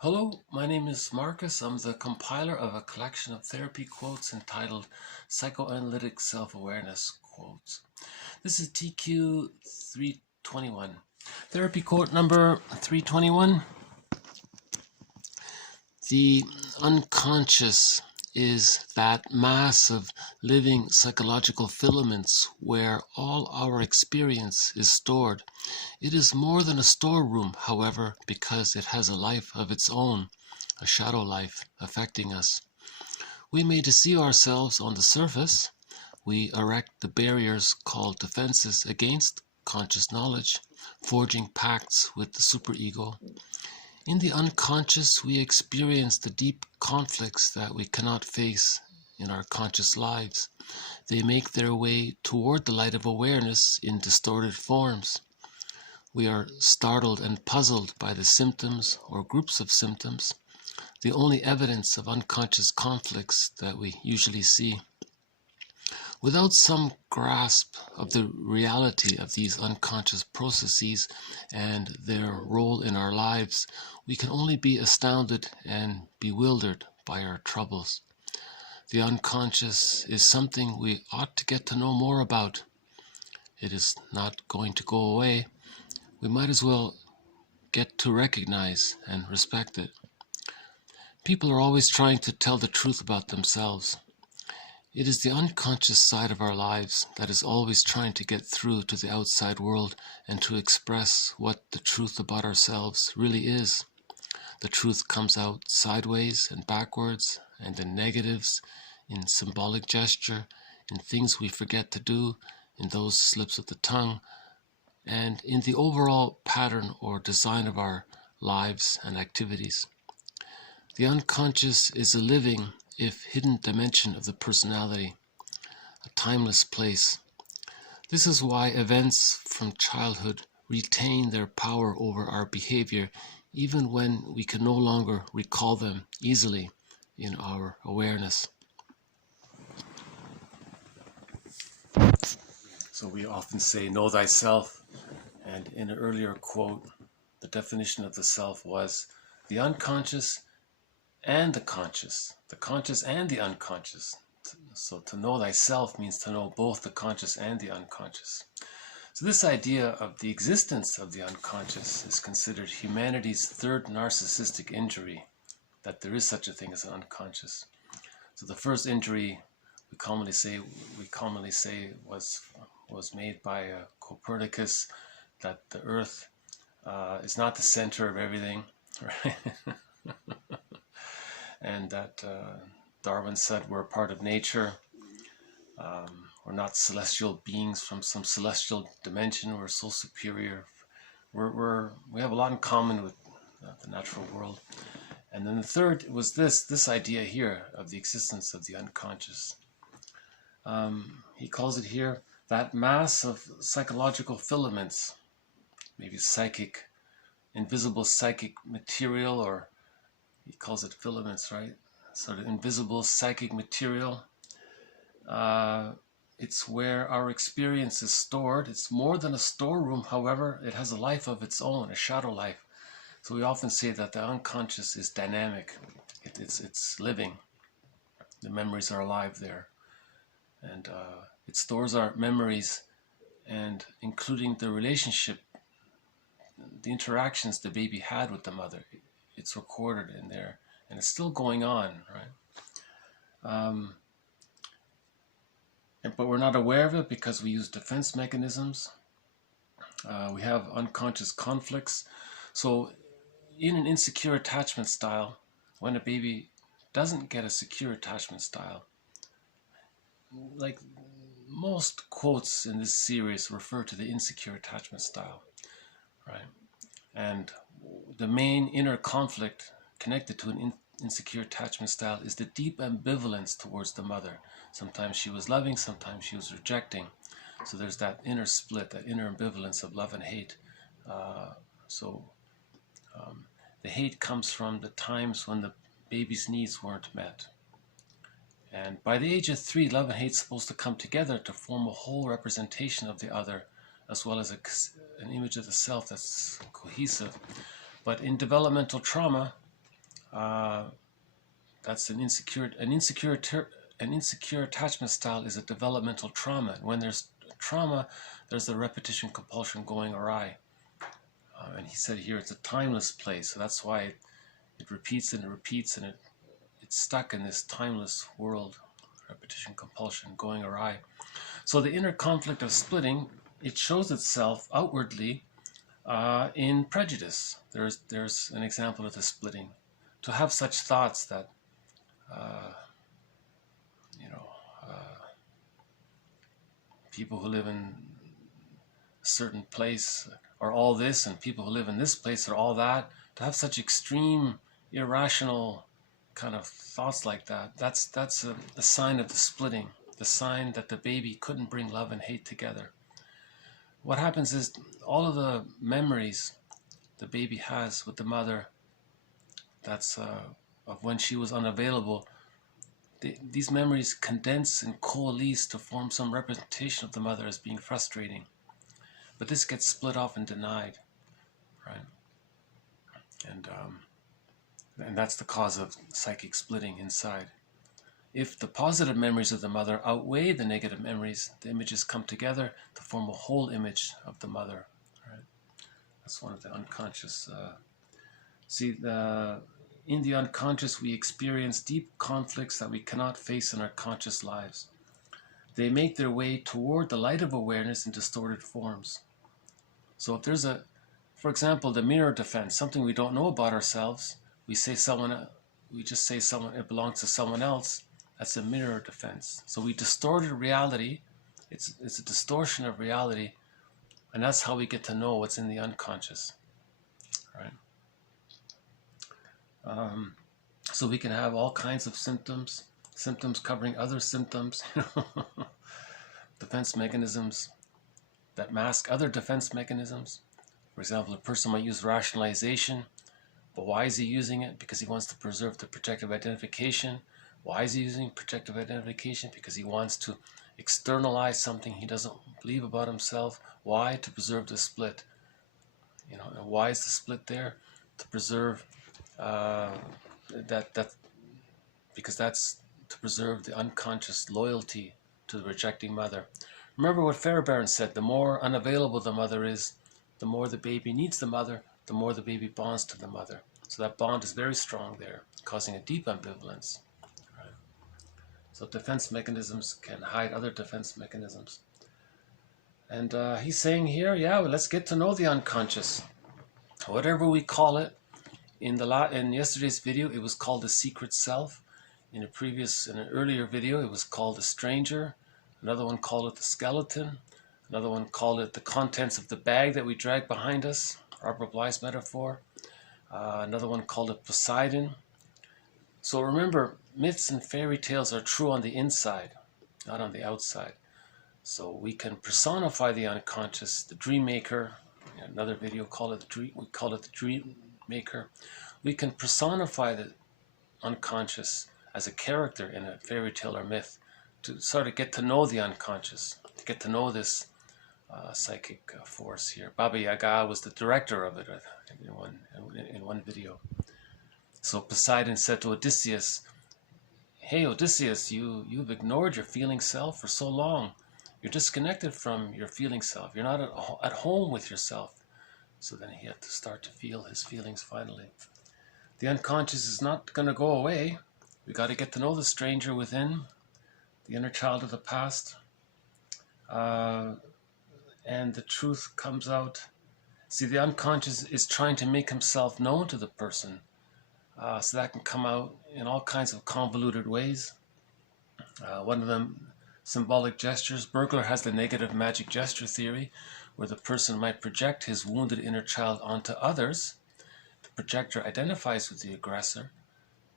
Hello, my name is Marcus. I'm the compiler of a collection of therapy quotes entitled Psychoanalytic Self-Awareness Quotes. This is TQ 321. Therapy quote number 321. The unconscious is that mass of living psychological filaments where all our experience is stored. It is more than a storeroom, however, because it has a life of its own, a shadow life affecting us. We may deceive ourselves on the surface. We erect the barriers called defenses against conscious knowledge, forging pacts with the superego. In the unconscious, we experience the deep conflicts that we cannot face in our conscious lives. They make their way toward the light of awareness in distorted forms. We are startled and puzzled by the symptoms or groups of symptoms, the only evidence of unconscious conflicts that we usually see. Without some grasp of the reality of these unconscious processes and their role in our lives, we can only be astounded and bewildered by our troubles. The unconscious is something we ought to get to know more about. It is not going to go away. We might as well get to recognize and respect it. People are always trying to tell the truth about themselves. It is the unconscious side of our lives that is always trying to get through to the outside world and to express what the truth about ourselves really is. The truth comes out sideways and backwards and in negatives, in symbolic gesture, in things we forget to do, in those slips of the tongue, and in the overall pattern or design of our lives and activities. The unconscious is a living, if hidden dimension of the personality, a timeless place. This is why events from childhood retain their power over our behavior even when we can no longer recall them easily in our awareness. So we often say, know thyself, and in an earlier quote, the definition of the self was the unconscious and the conscious and the unconscious. So to know thyself means to know both the conscious and the unconscious. So this idea of the existence of the unconscious is considered humanity's third narcissistic injury, that there is such a thing as an unconscious. So the first injury we commonly say was made by Copernicus, that the Earth is not the center of everything, right? And that Darwin said we're a part of nature. We're not celestial beings from some celestial dimension. We're so superior. We have a lot in common with the natural world. And then the third was this idea here of the existence of the unconscious. He calls it here that mass of psychological filaments, maybe psychic, invisible psychic material, or he calls it filaments, right? Sort of invisible psychic material. It's where our experience is stored. It's more than a storeroom, however, it has a life of its own, a shadow life. So we often say that the unconscious is dynamic. It's living. The memories are alive there. And it stores our memories, and including the relationship, the interactions the baby had with the mother. It's recorded in there, and it's still going on, right? But we're not aware of it because we use defense mechanisms. We have unconscious conflicts. So in an insecure attachment style, when a baby doesn't get a secure attachment style, like most quotes in this series refer to the insecure attachment style, right? And the main inner conflict connected to an insecure attachment style is the deep ambivalence towards the mother. Sometimes she was loving, sometimes she was rejecting. So there's that inner split, that inner ambivalence of love and hate. The hate comes from the times when the baby's needs weren't met. And by the age of 3, love and hate is supposed to come together to form a whole representation of the other, as well as an image of the self that's cohesive. But in developmental trauma, That's an insecure attachment style is a developmental trauma. And when there's trauma, there's the repetition compulsion going awry. And he said here it's a timeless place, so that's why it repeats and it repeats, and it's stuck in this timeless world. Repetition compulsion going awry. So the inner conflict of splitting, it shows itself outwardly in prejudice. There's an example of the splitting. To have such thoughts that people who live in a certain place are all this, and people who live in this place are all that. To have such extreme, irrational kind of thoughts like that, that's a sign of the splitting, the sign that the baby couldn't bring love and hate together. What happens is all of the memories the baby has with the mother, that's of when she was unavailable, these memories condense and coalesce to form some representation of the mother as being frustrating. But this gets split off and denied, right? And that's the cause of psychic splitting inside. If the positive memories of the mother outweigh the negative memories, the images come together to form a whole image of the mother, right? That's one of the unconscious. In the unconscious, we experience deep conflicts that we cannot face in our conscious lives. They make their way toward the light of awareness in distorted forms. So if there's for example, the mirror defense, something we don't know about ourselves, we just say it belongs to someone else. That's a mirror defense. So we distorted reality. It's a distortion of reality, and that's how we get to know what's in the unconscious, right? So we can have all kinds of symptoms covering other symptoms, defense mechanisms that mask other defense mechanisms. For example, a person might use rationalization, but why is he using it? Because he wants to preserve the protective identification. Why is he using protective identification? Because he wants to externalize something he doesn't believe about himself. Why? To preserve the split. And why is the split there? To preserve because that's to preserve the unconscious loyalty to the rejecting mother. Remember what Fairbairn said: the more unavailable the mother is, the more the baby needs the mother, the more the baby bonds to the mother. So that bond is very strong there, causing a deep ambivalence. Right? So defense mechanisms can hide other defense mechanisms. And he's saying here, well, let's get to know the unconscious. Whatever we call it. In yesterday's video, it was called the secret self. In an earlier video, it was called the stranger. Another one called it the skeleton. Another one called it the contents of the bag that we drag behind us, Robert Bly's metaphor. Another one called it Poseidon. So remember, myths and fairy tales are true on the inside, not on the outside. So we can personify the unconscious, the dream maker. In another video, we call it the dream maker. We can personify the unconscious as a character in a fairy tale or myth to sort of get to know the unconscious, to get to know this psychic force here. Baba Yaga was the director of it in one video. So Poseidon said to Odysseus, "Hey Odysseus, you've ignored your feeling self for so long. You're disconnected from your feeling self. You're not at home with yourself." So then he had to start to feel his feelings finally. The unconscious is not going to go away. We got to get to know the stranger within, the inner child of the past. And the truth comes out. See, the unconscious is trying to make himself known to the person. So that can come out in all kinds of convoluted ways. One of them, symbolic gestures. Bergler has the negative magic gesture theory, where the person might project his wounded inner child onto others. The projector identifies with the aggressor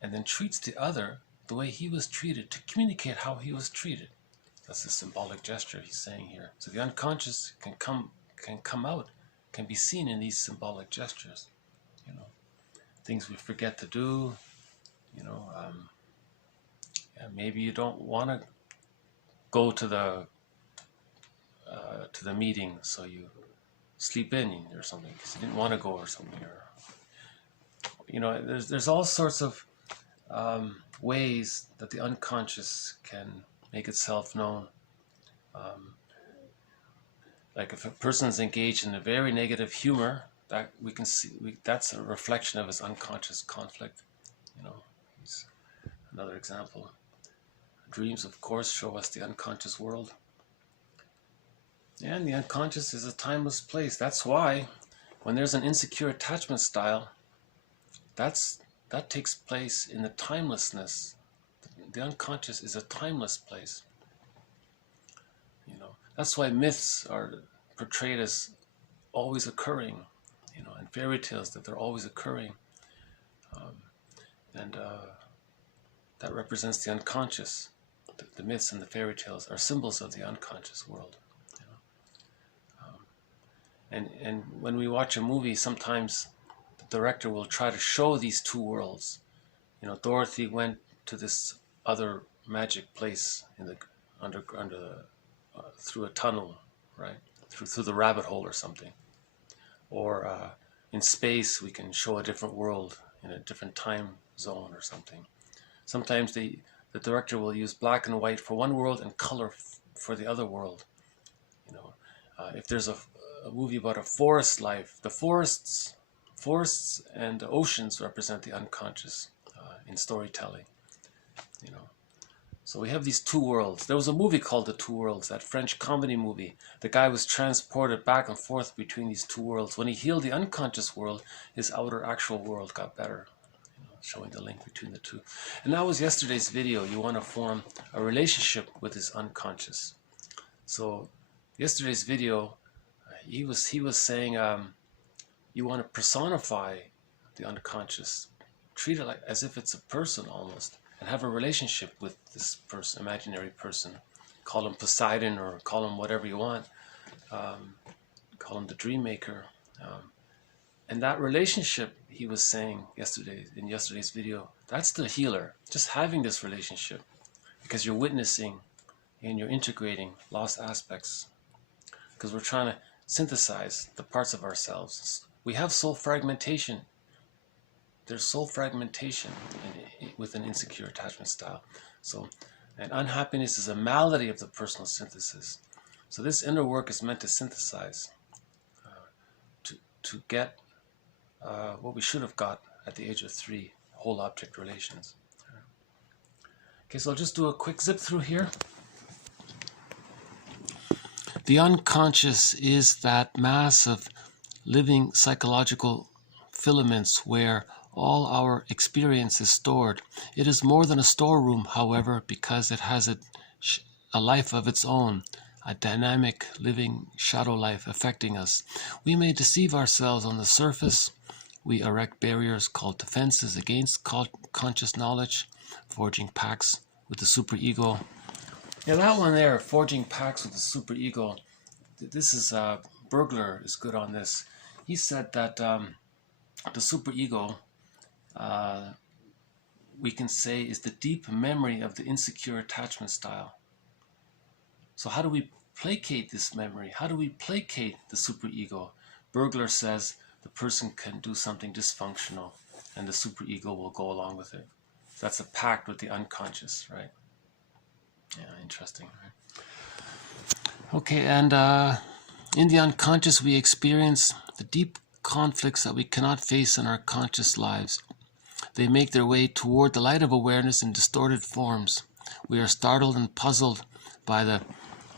and then treats the other the way he was treated to communicate how he was treated. That's the symbolic gesture he's saying here. So the unconscious can come out, can be seen in these symbolic gestures. Things we forget to do. Maybe you don't want to go to the meeting, so you sleep in or something because you didn't want to go or something, there's all sorts of ways that the unconscious can make itself known. Like if a person is engaged in a very negative humor, that we can see, that's a reflection of his unconscious conflict. He's another example. Dreams, of course, show us the unconscious world. And the unconscious is a timeless place. That's why when there's an insecure attachment style, that takes place in the timelessness. The unconscious is a timeless place. That's why myths are portrayed as always occurring, and fairy tales, that they're always occurring. That represents the unconscious. The myths and the fairy tales are symbols of the unconscious world. And when we watch a movie, sometimes the director will try to show these two worlds. Dorothy went to this other magic place in the through a tunnel, right? Through the rabbit hole or something. Or in space, we can show a different world in a different time zone or something. Sometimes the director will use black and white for one world and color for the other world. If there's a movie about a forest life, the forests and the oceans represent the unconscious in storytelling. So we have these two worlds. There was a movie called The Two Worlds, that French comedy movie. The guy was transported back and forth between these two worlds. When he healed the unconscious world, his outer actual world got better. Showing the link between the two. And that was yesterday's video. You want to form a relationship with his unconscious. So yesterday's video, he was saying you want to personify the unconscious, treat it like as if it's a person almost, and have a relationship with this person, imaginary person. Call him Poseidon or call him whatever you want. Call him the dream maker. And that relationship, he was saying in yesterday's video, that's the healer. Just having this relationship, because you're witnessing and you're integrating lost aspects. Because we're trying to synthesize the parts of ourselves. We have soul fragmentation. There's soul fragmentation with an insecure attachment style. And unhappiness is a malady of the personal synthesis. So this inner work is meant to synthesize, to get what we should have got at the age of 3, whole object relations. Okay, so I'll just do a quick zip through here. The unconscious is that mass of living psychological filaments where all our experience is stored. It is more than a storeroom, however, because it has a life of its own, a dynamic, living shadow life affecting us. We may deceive ourselves on the surface. We erect barriers called defenses against conscious knowledge, forging pacts with the superego. Yeah, that one there, forging pacts with the superego. This is Burglar is good on this. He said that the superego, we can say, is the deep memory of the insecure attachment style. So how do we placate this memory? How do we placate the superego? Burglar says the person can do something dysfunctional and the superego will go along with it. That's a pact with the unconscious, right? Yeah, interesting, right? Okay, and in the unconscious we experience the deep conflicts that we cannot face in our conscious lives. They make their way toward the light of awareness in distorted forms. We are startled and puzzled by the,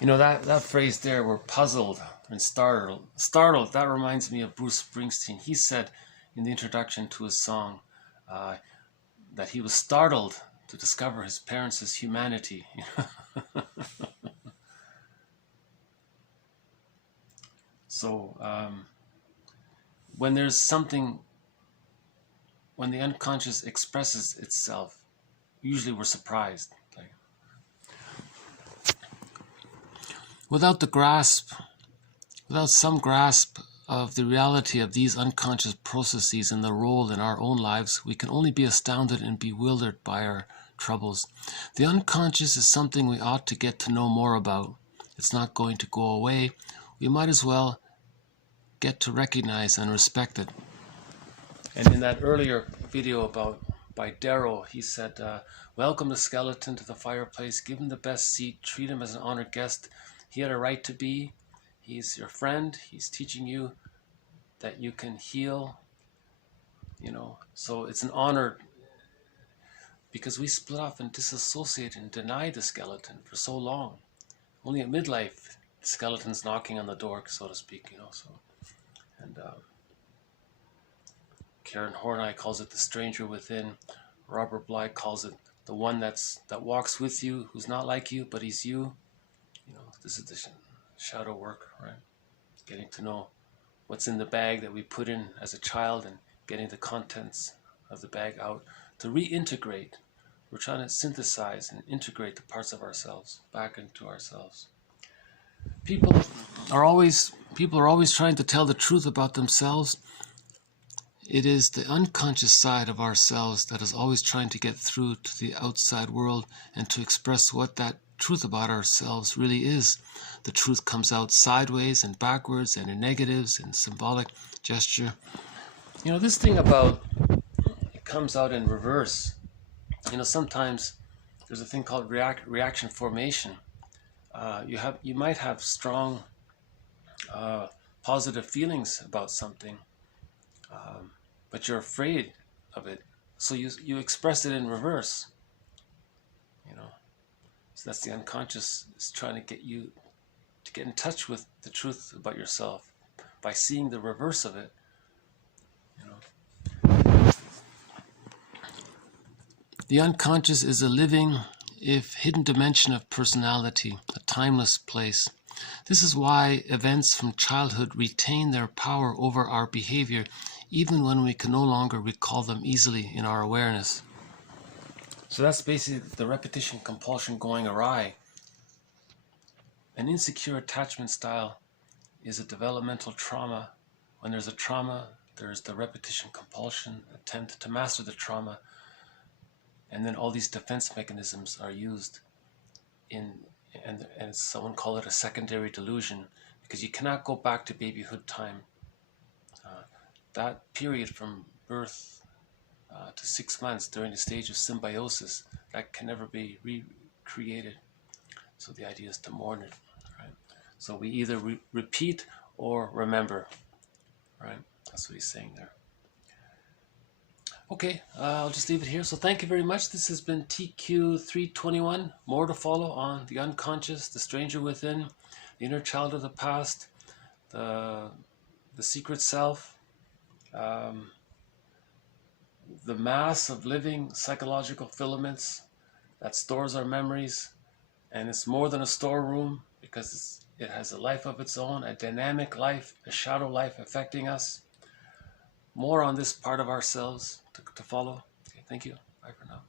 that phrase there, we're puzzled and startled. Startled, that reminds me of Bruce Springsteen. He said in the introduction to his song that he was startled to discover his parents' humanity. So when there's something, when the unconscious expresses itself, usually we're surprised. Without some grasp of the reality of these unconscious processes and their role in our own lives, we can only be astounded and bewildered by our troubles. The unconscious is something we ought to get to know more about. It's not going to go away. We might as well get to recognize and respect it. And in that earlier video by Darrow, he said, welcome the skeleton to the fireplace, give him the best seat, treat him as an honored guest. He had a right to be. He's your friend. He's teaching you that you can heal, you know. So it's an honor, because we split off and disassociate and deny the skeleton for so long. Only at midlife, the skeleton's knocking on the door, so to speak, you know. So, and Karen Horney calls it the stranger within. Robert Bly calls it the one that walks with you, who's not like you, but he's you. You know, this is the shadow work, right? Getting to know what's in the bag that we put in as a child and getting the contents of the bag out to reintegrate. We're trying to synthesize and integrate the parts of ourselves back into ourselves. People are always trying to tell the truth about themselves. It is the unconscious side of ourselves that is always trying to get through to the outside world and to express what that truth about ourselves really is. The truth comes out sideways and backwards and in negatives and symbolic gesture. You know, this thing about it comes out in reverse. You know, sometimes there's a thing called reaction formation. You might have strong positive feelings about something, but you're afraid of it, so you express it in reverse. You know, so that's the unconscious is trying to get you to get in touch with the truth about yourself by seeing the reverse of it. You know, the unconscious is a living, if hidden dimension of personality, a timeless place. This is why events from childhood retain their power over our behavior, even when we can no longer recall them easily in our awareness. So that's basically the repetition compulsion going awry. An insecure attachment style is a developmental trauma. When there's a trauma, there's the repetition compulsion, attempt to master the trauma, and then all these defense mechanisms are used and someone call it a secondary delusion, because you cannot go back to babyhood time. That period from birth to 6 months during the stage of symbiosis, that can never be recreated. So the idea is to mourn it, right? So we either repeat or remember, right? That's what he's saying there. Okay, I'll just leave it here. So thank you very much. This has been TQ321. More to follow on the unconscious, the stranger within, the inner child of the past, the secret self, the mass of living psychological filaments that stores our memories. And it's more than a storeroom, because it has a life of its own, a dynamic life, a shadow life affecting us. More on this part of ourselves to follow. Okay, thank you. Bye for now.